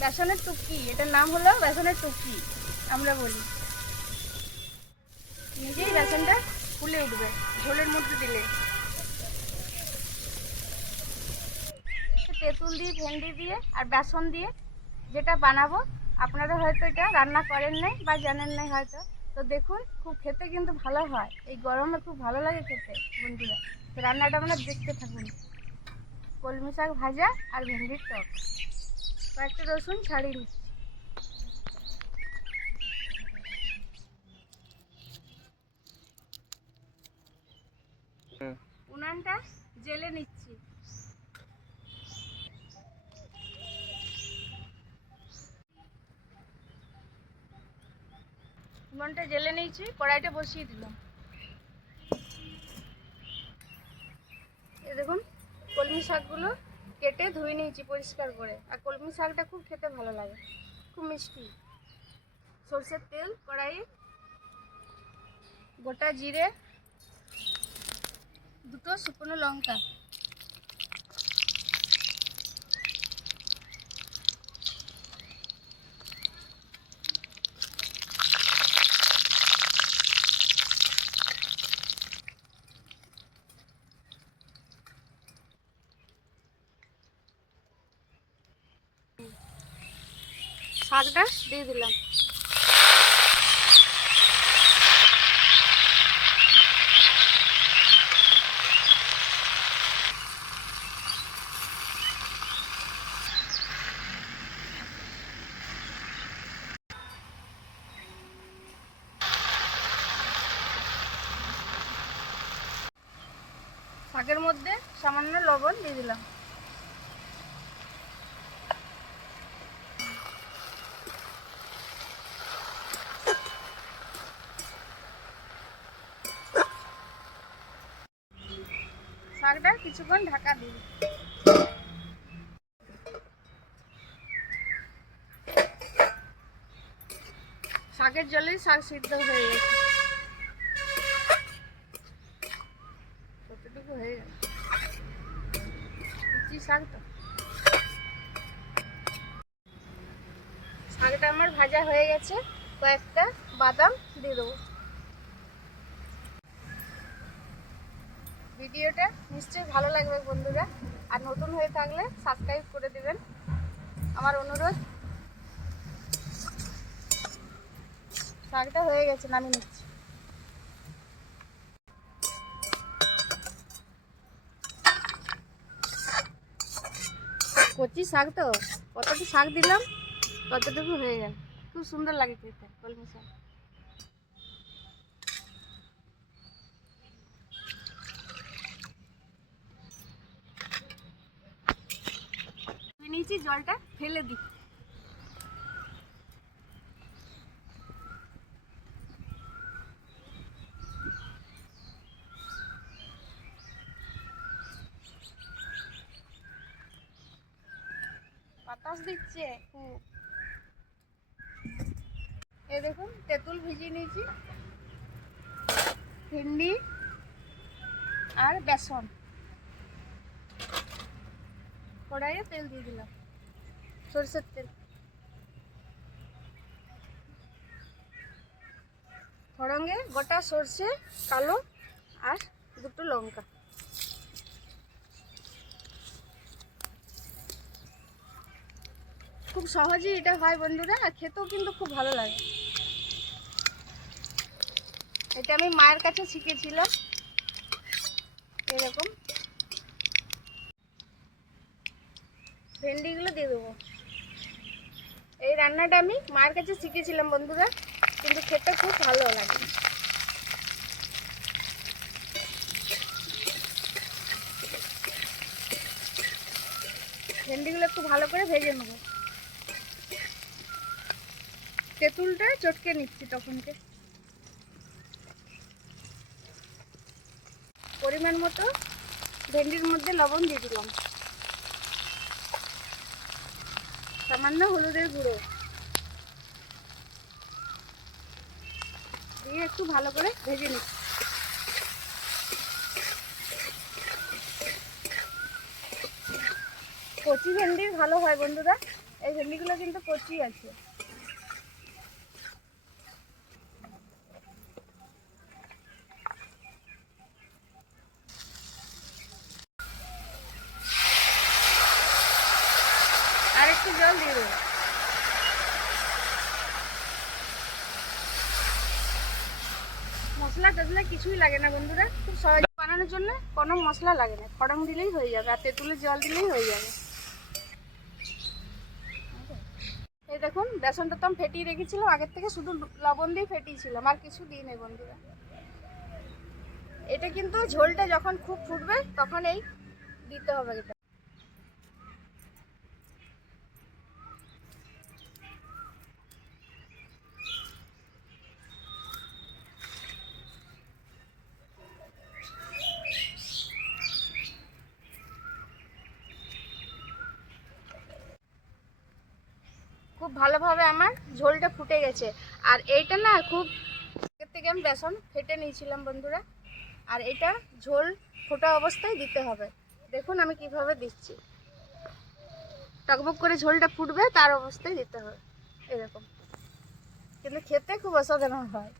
বেসনের টুকি, এটার নাম হলো বেসনের টুকি আমরা বলি। নিজেই বেসনটা ফুলে উঠবে ঝোলের মধ্যে দিলে। তেঁতুল দিয়ে, ভেন্ডি দিয়ে আর বেসন দিয়ে যেটা বানাবো, আপনারা হয়তো এটা রান্না করেন নাই বা জানেন নাই হয়তো। তো দেখুন, খুব খেতে কিন্তু ভালো হয়, এই গরমে খুব ভালো লাগে খেতে বন্ধুরা। তো রান্নাটা আমরা দেখতে থাকুন। কলমি শাক ভাজা আর ভেন্ডির টক। কয়েকটা রসুন ছাড়িয়ে নিচ্ছি। উনানটা জেলে নিচ্ছি। উনানটা জেলে নিয়েছি, কড়াইটা বসিয়ে দিলাম। এই দেখুন, কলমি শাকগুলো কেটে ধুয়ে নিয়েছি পরিষ্কার করে। আর কলমি শাকটা খুব খেতে ভালো লাগে, খুব মিষ্টি। সরষের তেল কড়াইয়ে, গোটা জিরে, দুটো শুকনো লঙ্কা, শাকটা দিয়ে দিলাম। শাকের মধ্যে সামান্য লবণ দিয়ে দিলাম। শাকটা কিছুক্ষণ ঢাকা দিই। শাকের জলেই শাক সিদ্ধ হয়ে গেছে। কতটুকু হয়ে গেল, শাক তো। শাকটা আমার ভাজা হয়ে গেছে, কয়েকটা বাদাম দিয়ে দেবো। ভিডিওটা নিশ্চয়ই ভালো লাগবে বন্ধুরা, আর নতুন হয়ে থাকলে সাবস্ক্রাইব করে দিবেন আমার অনুরোধ। শাকটা হয়ে গেছে, নামিয়ে নিচ্ছি। কচি শাক তো, কতটুকু শাক দিলাম কতটুকু হয়ে গেল। খুব সুন্দর লাগে খেতে কলমি শাক। নিয়েছি, জলটা ফেলে দিই। বাতাস দিচ্ছে খুব। এই দেখুন, তেঁতুল ভিজিয়ে নিয়েছি, ভেন্ডি আর বেসন। কড়াইয়ে তেল দিয়ে দিলাম, সরষের তেল। ফড়ঙে গোটা সরষে কালো আর দুটো লঙ্কা। খুব সহজেই এটা হয় বন্ধুরা, আর খেতেও কিন্তু খুব ভালো লাগে। এটা আমি মায়ের কাছে শিখেছিলাম। এরকম ভেন্ডিগুলো দিয়ে দেবো। এই রান্নাটা আমি মায়ের কাছে শিখেছিলাম বন্ধুরা, কিন্তু খেতে খুব ভালো লাগে। ভেন্ডিগুলো একটু ভালো করে ভেজে নেব। তেঁতুলটা চটকে নিচ্ছি তখনকে। পরিমাণ মতো ভেন্ডির মধ্যে লবণ দিয়ে দিলাম, সামান্য হলুদের গুঁড়ো দিয়ে একটু ভালো করে ভেজে নিচ্ছি। কচি ভেন্ডির ভালো হয় বন্ধুরা, এই ভেন্ডিগুলো কিন্তু কচি আছে। আর একটু জল দিয়ে দেবো। মশলা টসলা কিছুই লাগে না বন্ধুরা, খুব সহজ বানানোর জন্য কোনো মশলা লাগে না, ফড়ং দিলেই হয়ে যাবে আর তেঁতুলের জল দিলেই হয়ে যাবে। এই দেখুন বেসনটা তো আমি ফেটিয়ে রেখেছিলাম আগের থেকে, শুধু লবণ দিয়ে ফেটিয়েছিলাম, আর কিছু দিই নেই বন্ধুরা। এটা কিন্তু ঝোলটা যখন খুব ফুটবে তখন এই দিতে হবে এটা। খুব ভালোভাবে আমার ঝোলটা ফুটে গেছে। আর এইটা না খুব আগের থেকে আমি বেসন ফেটে নিয়েছিলাম বন্ধুরা, আর এটা ঝোল ফোটা অবস্থায় দিতে হবে। দেখুন আমি কিভাবে দিচ্ছি, টকবক করে ঝোলটা ফুটবে তার অবস্থায় দিতে হবে এরকম, কিন্তু খেতে খুব অসাধারণ হয়।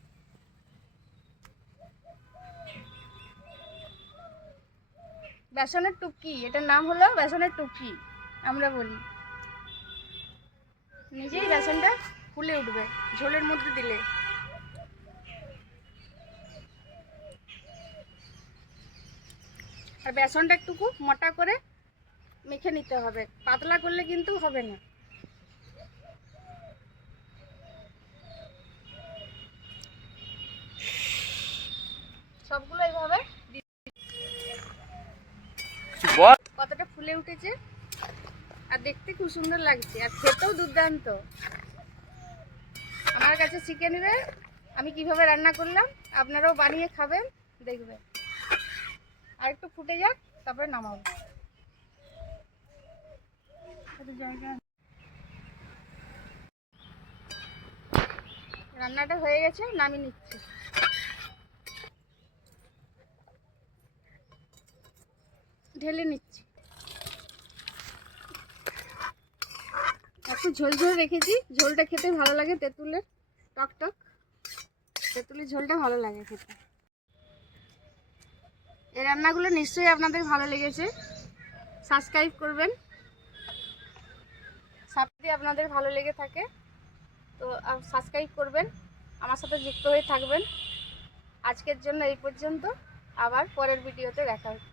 বেসনের টুকি, এটার নাম হলো বেসনের টুকি আমরা বলি। নিজেই বেসনটা ফুলে উঠবে ঝোলের মধ্যে দিলে। আর বেসনটা একটু খুব মোটা করে মেখে নিতে হবে, পাতলা করলে কিন্তু হবে না। সবগুলো এইভাবে কতটা ফুলে উঠেছে আর দেখতে খুব সুন্দর লাগছে, আর খেতেও দুর্দান্ত। আমার কাছে শিখে নেবে আমি কিভাবে রান্না করলাম, আপনারাও বানিয়ে খাবেন দেখবেন। আর একটু ফুটে যাক তারপরে নামাবো। রান্নাটা হয়ে গেছে, নামিয়ে নিচ্ছি। ঢেলে নিচ্ছি। একটু ঝোল ঝোল রেখেছি, ঝোলটা খেতে ভালো লাগে, তেঁতুলের টক টক তেঁতুলের ঝোলটা ভালো লাগে খেতে। এই রান্নাগুলো নিশ্চয়ই আপনাদের ভালো লেগেছে, সাবস্ক্রাইব করবেন যদি আপনাদের ভালো লেগে থাকে, তো সাবস্ক্রাইব করবেন, আমার সাথে যুক্ত হয়ে থাকবেন। আজকের জন্য এই পর্যন্ত, আবার পরের ভিডিওতে দেখা হচ্ছে।